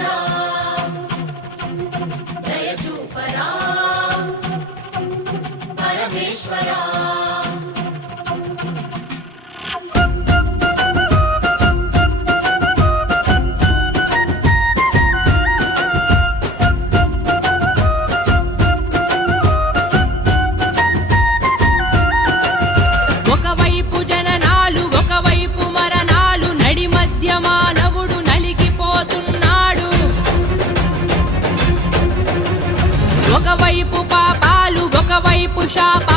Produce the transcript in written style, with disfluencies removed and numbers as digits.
దేవుడా దయ చూపరా పరమేశ్వరా. ఒకవైపు జననాలు ఒకవైపు మరణాలు నడి మధ్య మానవుడు నలిగిపోతున్నాడు. ఒకవైపు పాపాలు ఒకవైపు శాప